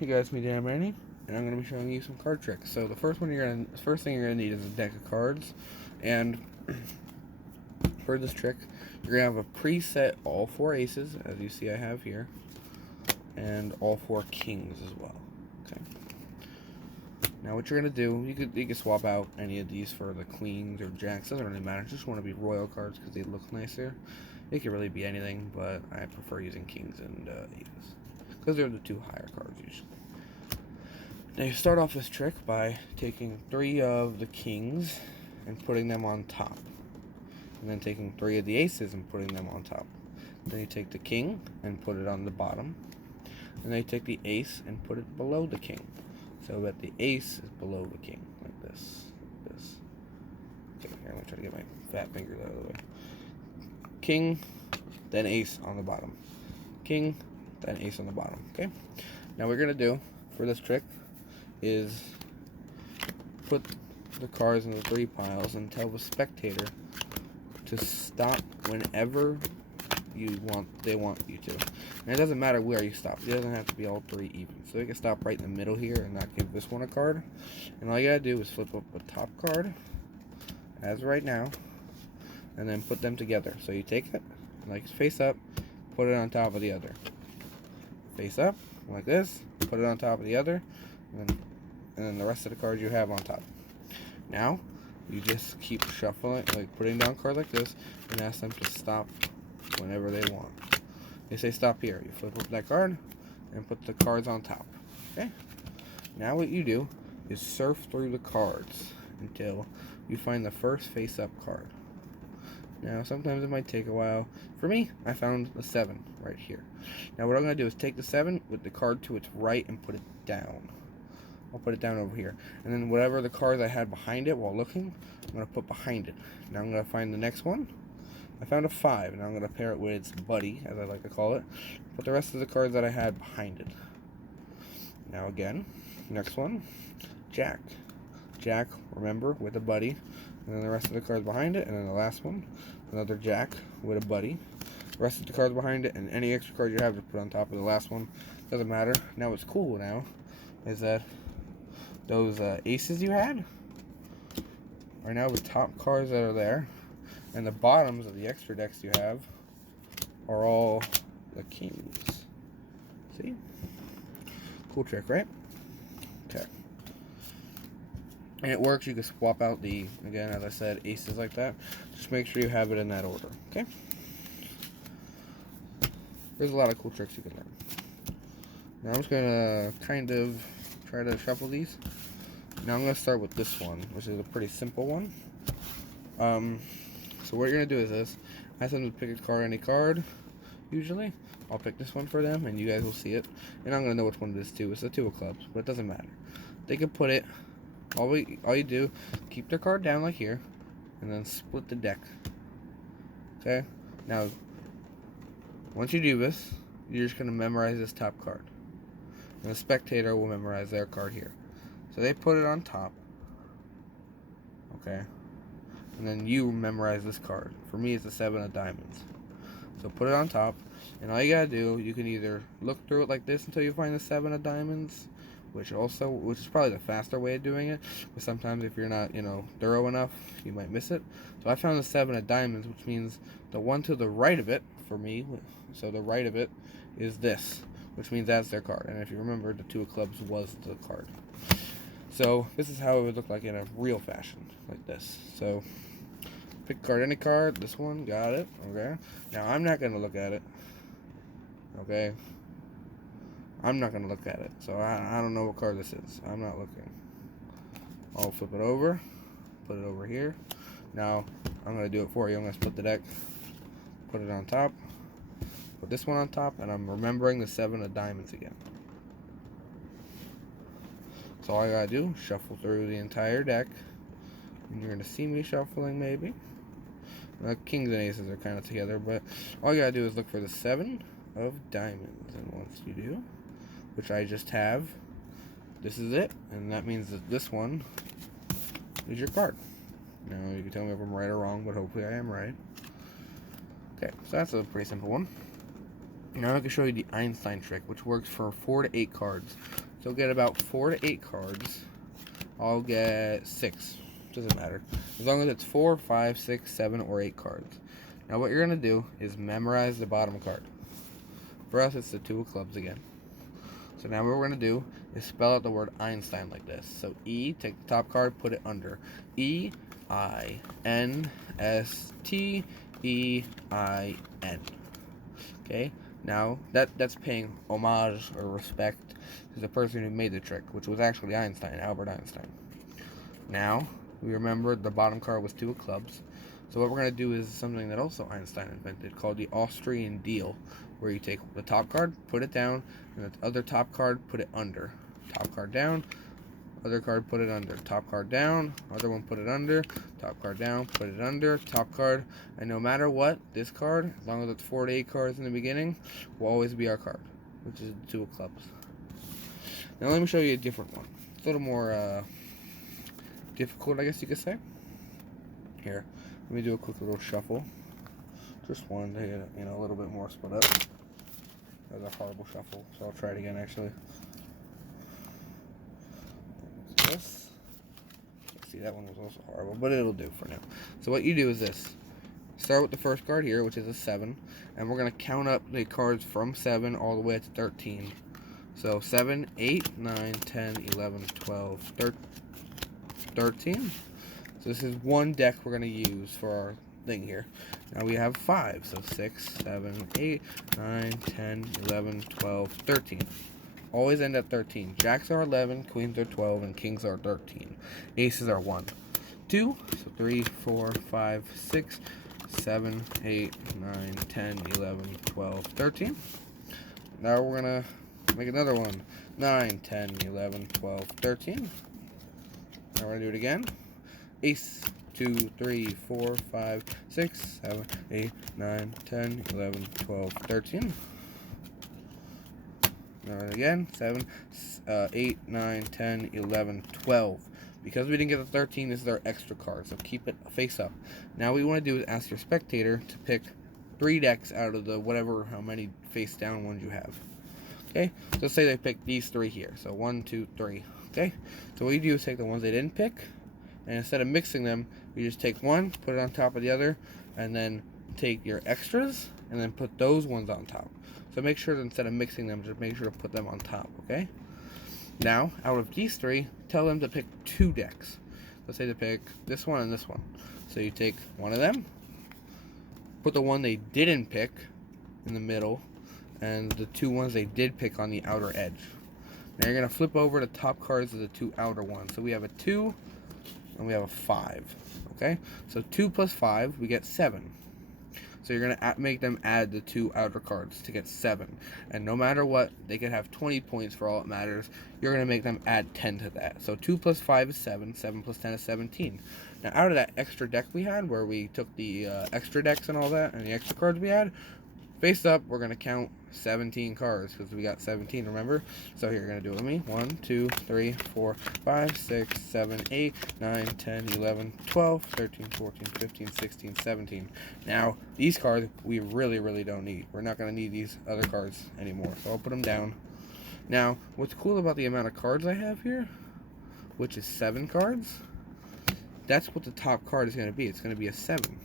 Hey guys, me Dan Manny, and I'm going to be showing you some card tricks. So the first thing you're gonna need is a deck of cards, and for this trick, you're gonna have a preset all four aces, as you see I have here, and all four kings as well. Okay. Now what you're gonna do, you could swap out any of these for the queens or jacks. Doesn't really matter. Just want to be royal cards because they look nicer. It could really be anything, but I prefer using kings and aces because they're the two higher cards usually. Now you start off this trick by taking 3 of the kings and putting them on top. And then taking 3 of the aces and putting them on top. Then you take the king and put it on the bottom. And then you take the ace and put it below the king. So that the ace is below the king, like this. Okay, here, I'm going to try to get my fat fingers out of the way. King, then ace on the bottom. King, then ace on the bottom, okay? Now what we're going to do for this trick is put the cards in the 3 piles and tell the spectator to stop whenever they want you to. And it doesn't matter where you stop. It doesn't have to be all 3 even. So you can stop right in the middle here and not give this one a card. And all you gotta do is flip up a top card, as right now, and then put them together. So you take it, like face up, put it on top of the other. Face up, like this, put it on top of the other, and then the rest of the cards you have on top. Now, you just keep shuffling, like putting down cards like this, and ask them to stop whenever they want. They say stop here. You flip up that card and put the cards on top. Okay? Now what you do is surf through the cards until you find the first face-up card. Now, sometimes it might take a while. For me, I found the 7 right here. Now, what I'm going to do is take the 7 with the card to its right and put it down. I'll put it down over here. And then whatever the cards I had behind it while looking, I'm going to put behind it. Now I'm going to find the next one. I found a 5. Now I'm going to pair it with its buddy, as I like to call it. Put the rest of the cards that I had behind it. Now again, next one, Jack. Jack, remember, with a buddy. And then the rest of the cards behind it. And then the last one, another Jack with a buddy. The rest of the cards behind it, and any extra card you have to put on top of the last one. Doesn't matter. Now what's cool now is that those aces you had are now the top cards that are there, and the bottoms of the extra decks you have are all the kings. See? Cool trick, right? Okay. And it works. You can swap out the, again, as I said, aces like that. Just make sure you have it in that order, okay? There's a lot of cool tricks you can learn. Now I'm just going to kind of try to shuffle these. Now I'm going to start with this one, which is a pretty simple one. So what you're going to do is this. Ask them to pick a card, any card, usually. I'll pick this one for them, and you guys will see it. And I'm going to know which one it is too. It's the 2 of clubs, but it doesn't matter. They can put it, all you do, keep their card down like here, and then split the deck. Okay? Now, once you do this, you're just going to memorize this top card. And the spectator will memorize their card here. So they put it on top. Okay? And then you memorize this card. For me, it's the 7 of diamonds. So put it on top. And all you gotta do, you can either look through it like this until you find the 7 of diamonds, which is probably the faster way of doing it. But sometimes if you're not, thorough enough, you might miss it. So I found the 7 of diamonds, which means the one to the right of it, for me, so the right of it is this, which means that's their card. And if you remember, the 2 of clubs was the card. So this is how it would look like in a real fashion, like this. So pick a card, any card. This one, got it. Okay. Now I'm not gonna look at it. Okay. I'm not gonna look at it. So I don't know what card this is. I'm not looking. I'll flip it over, put it over here. Now I'm gonna do it for you. I'm gonna split the deck, put it on top, put this one on top, and I'm remembering the 7 of diamonds again. So all I gotta do, shuffle through the entire deck, and you're gonna see me shuffling maybe. Kings and aces are kind of together, but all you gotta do is look for the 7 of diamonds, and once you do, which I just have, this is it, and that means that this one is your card. Now you can tell me if I'm right or wrong, but hopefully I am right. Okay, so that's a pretty simple one. Now I can show you the Einstein trick, which works for 4 to 8 cards. So get about 4 to 8 cards. I'll get 6. Doesn't matter. As long as it's 4, 5, 6, 7, or 8 cards. Now what you're going to do is memorize the bottom card. For us, it's the 2 of clubs again. So now what we're going to do is spell out the word Einstein like this. So E, take the top card, put it under. E-I-N-S-T-E-I-N. Okay? Now, that's paying homage or respect to the person who made the trick, which was actually Einstein, Albert Einstein. Now, we remembered the bottom card was 2 of clubs. So what we're going to do is something that also Einstein invented called the Austrian deal, where you take the top card, put it down, and the other top card, put it under. Top card down, other card, put it under. Top card down, other one, put it under. Top card down, put it under. Top card, and no matter what, this card, as long as it's 4 to 8 cards in the beginning, will always be our card, which is the 2 of clubs. Now let me show you a different one. It's a little more difficult, I guess you could say. Here, let me do a quick little shuffle. Just one to get, a little bit more split up. That was a horrible shuffle, so I'll try it again actually. This. See, that one was also horrible, but it'll do for now. So what you do is this. Start with the first card here, which is a 7, and we're going to count up the cards from 7 all the way to 13. So 7, 8, 9, 10, 11, 12, 13. So this is one deck we're going to use for our thing here. Now we have 5, so 6, 7, 8, 9, 10, 11, 12, 13. Always end at 13. Jacks are 11, queens are 12, and kings are 13. Aces are 1, 2, so 3, 4, 5, 6, 7, 8, 9, 10, 11, 12, 13. Now we're going to make another one. 9, 10, 11, 12, 13. Now we're going to do it again. Ace, 2, 3, 4, 5, 6, 7, 8, 9, 10, 11, 12, 13. Now again, 7, 8, 9, 10, 11, 12. Because we didn't get the 13, this is our extra card, so keep it face up. Now what you want to do is ask your spectator to pick 3 decks out of the how many face down ones you have. Okay, so say they pick these 3 here. So 1, 2, 3. Okay, so what you do is take the ones they didn't pick, and instead of mixing them, you just take one, put it on top of the other, and then take your extras, and then put those ones on top. So make sure that instead of mixing them, just make sure to put them on top, okay? Now, out of these 3, tell them to pick 2 decks. Let's say to pick this one and this one. So you take one of them, put the one they didn't pick in the middle, and the 2 ones they did pick on the outer edge. Now you're going to flip over the top cards of the 2 outer ones. So we have a 2, and we have a 5, okay? So 2 plus 5, we get 7. So you're going to make them add the 2 outer cards to get 7. And no matter what, they could have 20 points for all it matters. You're going to make them add 10 to that. So 2 plus 5 is 7. 7 plus 10 is 17. Now out of that extra deck we had, where we took the extra decks and all that, and the extra cards we had, face up, we're going to count 17 cards, because we got 17, remember? So here, you're going to do it with me. 1, 2, 3, 4, 5, 6, 7, 8, 9, 10, 11, 12, 13, 14, 15, 16, 17. Now, these cards, we really don't need. We're not going to need these other cards anymore, so I'll put them down. Now, what's cool about the amount of cards I have here, which is 7 cards, that's what the top card is going to be. It's going to be a 7.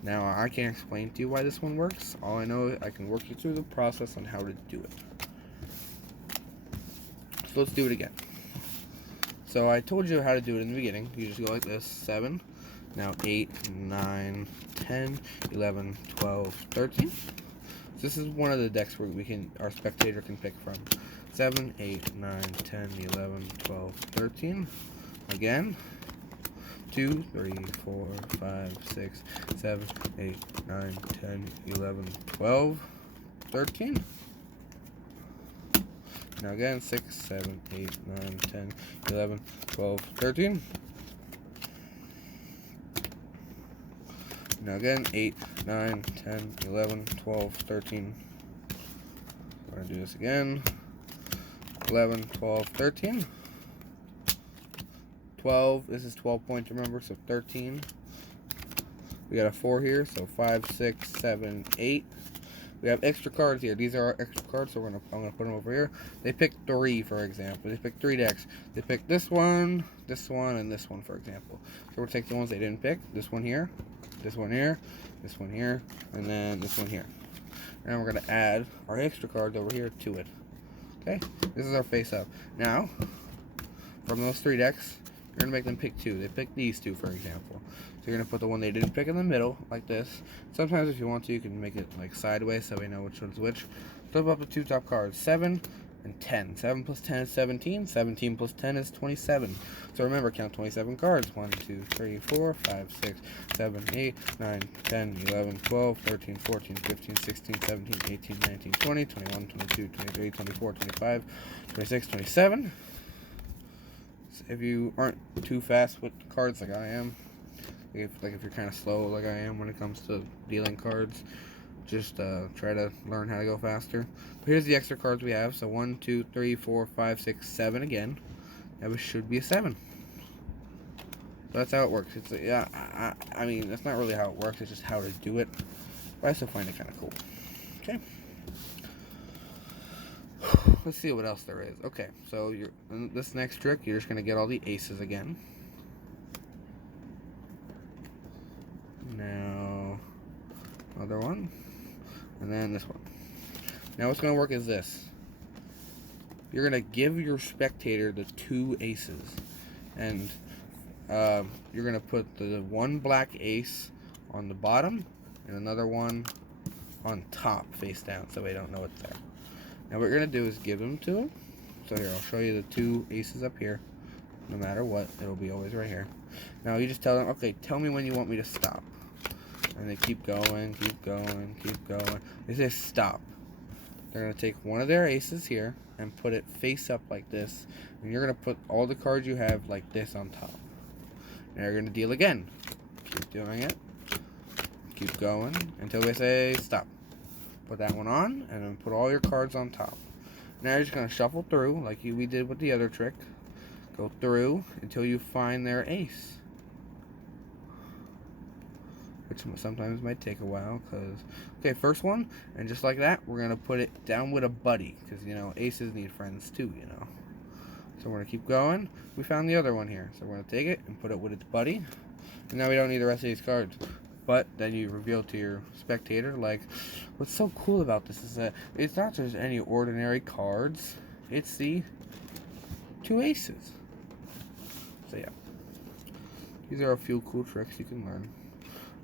Now, I can't explain to you why this one works. All I know is I can work you through the process on how to do it. So let's do it again. So I told you how to do it in the beginning. You just go like this. 7. Now 8, 9, 10, 11, 12, 13. So this is one of the decks where our spectator can pick from. 7, 8, 9, 10, 11, 12, 13. Again. 2, 3, 4, 5, 6, 7, 8, 9, 10, 11, 12, 13. Now again, 6, 7, 8, 9, 10, 11, 12, 13. Now again, 8, 9, 10, 11, 12, 13. We're going to do this again. 11, 12, 13. 12, this is 12 points, remember, so 13. We got a 4 here, so 5, 6, 7, 8. We have extra cards here. These are our extra cards, so I'm gonna put them over here. They picked 3, for example. They picked 3 decks. They picked this one, and this one, for example. So we'll take the ones they didn't pick. This one here, this one here, this one here, and then this one here. And we're gonna add our extra cards over here to it. Okay, this is our face up. Now, from those 3 decks, you're gonna make them pick 2. They picked these 2, for example. So you're gonna put the one they didn't pick in the middle, like this. Sometimes, if you want to, you can make it like sideways, so we know which one's which. Flip up the 2 top cards, 7 and 10. 7 plus 10 is 17. 17 plus 10 is 27. So remember, count 27 cards. 1, 2, 3, 4, 5, 6, 7, 8, 9, 10, 11, 12, 13, 14, 15, 16, 17, 18, 19, 20, 21, 22, 23, 24, 25, 26, 27. If you aren't too fast with cards like I am, if you're kind of slow like I am when it comes to dealing cards, just try to learn how to go faster. But here's the extra cards we have. So 1, 2, 3, 4, 5, 6, 7 again. That should be a 7. So that's how it works. It's I mean, that's not really how it works. It's just how to do it. But I still find it kind of cool. Okay. Let's see what else there is. Okay, so in this next trick, you're just gonna get all the aces again. Now, another one, and then this one. Now, what's gonna work is this. You're gonna give your spectator the 2 aces, and you're gonna put the 1 black ace on the bottom and another one on top, face down, so they don't know it's there. Now what you're going to do is give them to him. So here, I'll show you the 2 aces up here. No matter what, it'll be always right here. Now you just tell them, okay, tell me when you want me to stop. And they keep going, keep going, keep going. They say stop. They're going to take one of their aces here and put it face up like this. And you're going to put all the cards you have like this on top. Now you're going to deal again. Keep doing it. Keep going until they say stop. Put that one on, and then put all your cards on top. Now you're just going to shuffle through, like we did with the other trick. Go through until you find their ace. Which sometimes might take a while, because... Okay, first one, and just like that, we're going to put it down with a buddy. Because, you know, aces need friends too, you know. So we're going to keep going. We found the other one here. So we're going to take it and put it with its buddy. And now we don't need the rest of these cards. But then you reveal to your spectator, like, what's so cool about this is that it's not just any ordinary cards. It's the 2 aces. So yeah, these are a few cool tricks you can learn.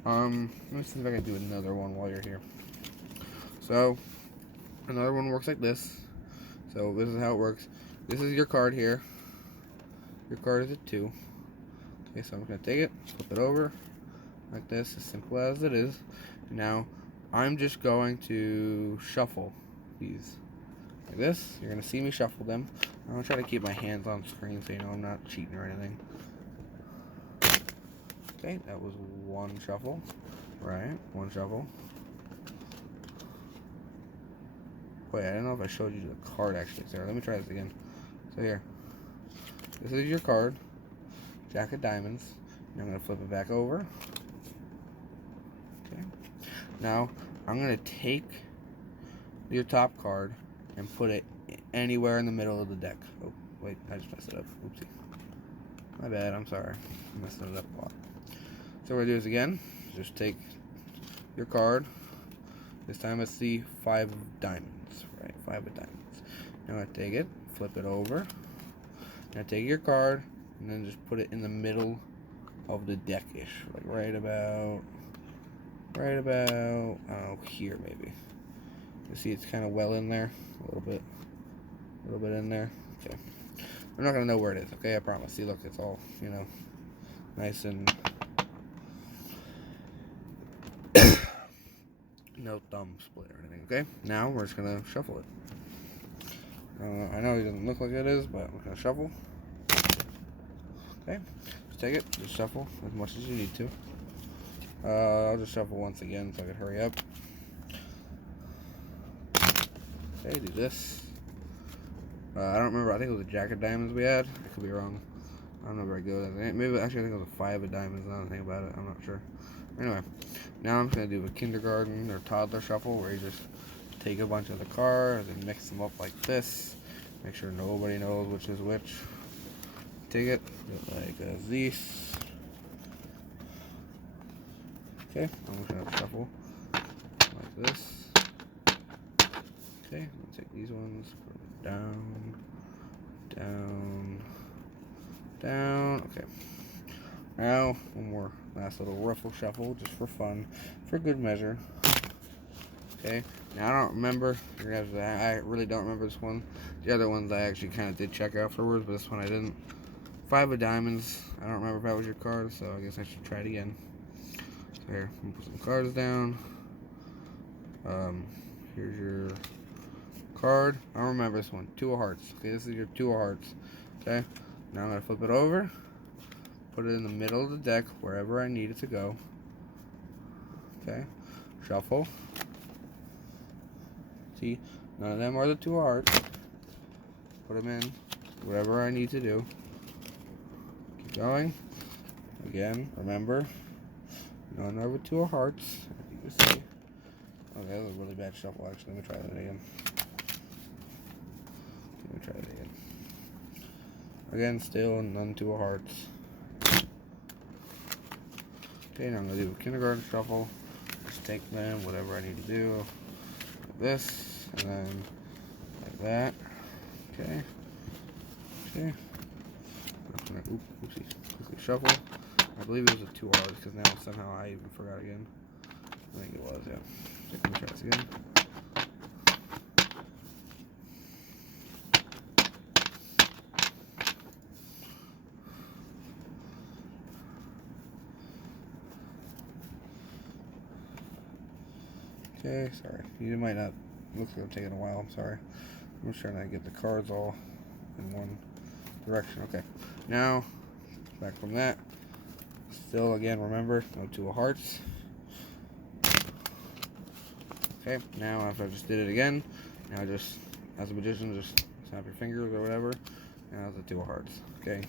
Let me see if I can do another one while you're here. So another one works like this. So this is how it works. This is your card here. Your card is a 2. Okay, so I'm gonna take it, flip it over. Like this, as simple as it is. Now, I'm just going to shuffle these. Like this. You're going to see me shuffle them. I'm going to try to keep my hands on screen so you know I'm not cheating or anything. Okay, that was 1 shuffle. Right, 1 shuffle. Wait, I don't know if I showed you the card actually. Sorry, let me try this again. So here. This is your card. Jack of diamonds. And I'm going to flip it back over. Okay. Now, I'm going to take your top card and put it anywhere in the middle of the deck. Oh, wait, I just messed it up. Oopsie. My bad, I'm sorry. I'm messing it up a lot. So what we're going to do is again, just take your card. This time it's the 5 of diamonds, right? 5 of diamonds. Now I take it, flip it over. Now take your card and then just put it in the middle of the deck-ish. Like right about, I don't know, here maybe. You see it's kind of well in there, a little bit in there. Okay. I'm not going to know where it is, okay? I promise. See, look, it's all, you know, nice and no thumb split or anything, okay? Now we're just going to shuffle it. I know it doesn't look like it is, but we're going to shuffle. Okay, just take it, just shuffle as much as you need to. I'll just shuffle once again so I can hurry up. Okay, do this. I don't remember, I think it was a Jack of diamonds we had. I could be wrong. I'm not very good at it. Maybe actually I think it was a 5 of diamonds. Now that I think about it, I'm not sure. Anyway, now I'm just gonna do a kindergarten or toddler shuffle where you just take a bunch of the cards and mix them up like this. Make sure nobody knows which is which. Take it like this. Okay, I'm just gonna shuffle like this. Okay, I'll take these ones, put them down, down, down. Okay. Now, one more last little ruffle shuffle just for fun, for good measure. Okay, now I don't remember, I really don't remember this one. The other ones I actually kind of did check afterwards, but this one I didn't. 5 of diamonds, I don't remember if that was your card, so I guess I should try it again. So here, I'm gonna put some cards down. Here's your card. I don't remember this one, 2 of hearts. Okay, this is your 2 of hearts. Okay, now I'm gonna flip it over. Put it in the middle of the deck, wherever I need it to go. Okay, shuffle. See, none of them are the 2 hearts. Put them in, whatever I need to do. Keep going. Again, remember, none are the 2 of hearts, as you can see. Okay, that was a really bad shuffle, actually. Let me try that again. Let me try that again. Again, still none 2 of hearts. Okay, now I'm going to do a kindergarten shuffle. Just take them, whatever I need to do. Like this, and then like that. Okay. Okay. I'm going to, oopsie, quickly shuffle. I believe it was a 2 hearts, because now somehow I even forgot again. I think it was, yeah. Okay, let me try this again. Okay, sorry. You might not look like I'm taking a while, I'm sorry. I'm just trying to get the cards all in one direction. Okay. Now, back from that. Still, again, remember, no 2 of hearts. Okay, now after I just did it again, now just, as a magician, just snap your fingers or whatever. Now the 2 of hearts. Okay.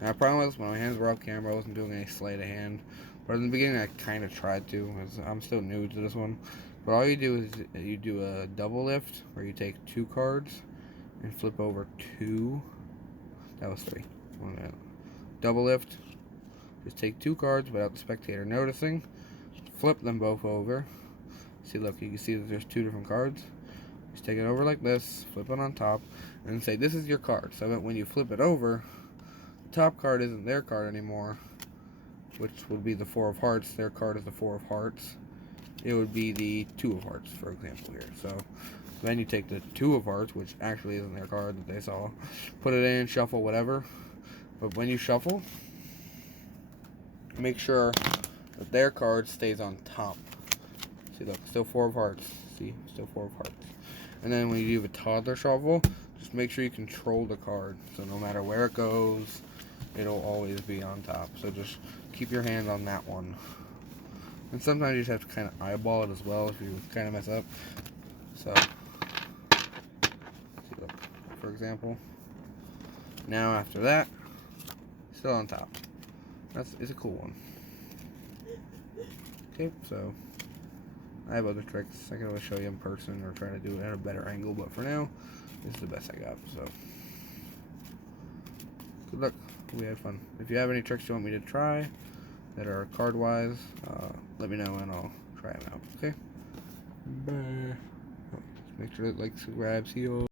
Now, I promise when my hands were off camera, I wasn't doing any sleight of hand. But in the beginning, I kind of tried to, as I'm still new to this one. But all you do is you do a double lift, where you take 2 cards and flip over 2. That was 3. Double lift. Just take 2 cards without the spectator noticing. Flip them both over. See, look, you can see that there's 2 different cards. Just take it over like this, flip it on top, and say, this is your card. So that when you flip it over, the top card isn't their card anymore, which would be the 4 of hearts. Their card is the 4 of hearts. It would be the 2 of hearts, for example, here. So then you take the 2 of hearts, which actually isn't their card that they saw, put it in, shuffle, whatever. But when you shuffle, make sure that their card stays on top. See, look, still 4 of hearts. See, still 4 of hearts. And then when you do a toddler shuffle, just make sure you control the card. So no matter where it goes, it'll always be on top. So just keep your hand on that one. And sometimes you just have to kind of eyeball it as well if you kind of mess up. So, see, look, for example. Now after that, still on top. It's a cool one. Okay, so I have other tricks I can always show you in person or try to do it at a better angle, but for now, this is the best I got. So, good luck. We had fun. If you have any tricks you want me to try that are card wise, let me know and I'll try them out. Okay. Bye. Make sure to like, subscribe, see you all.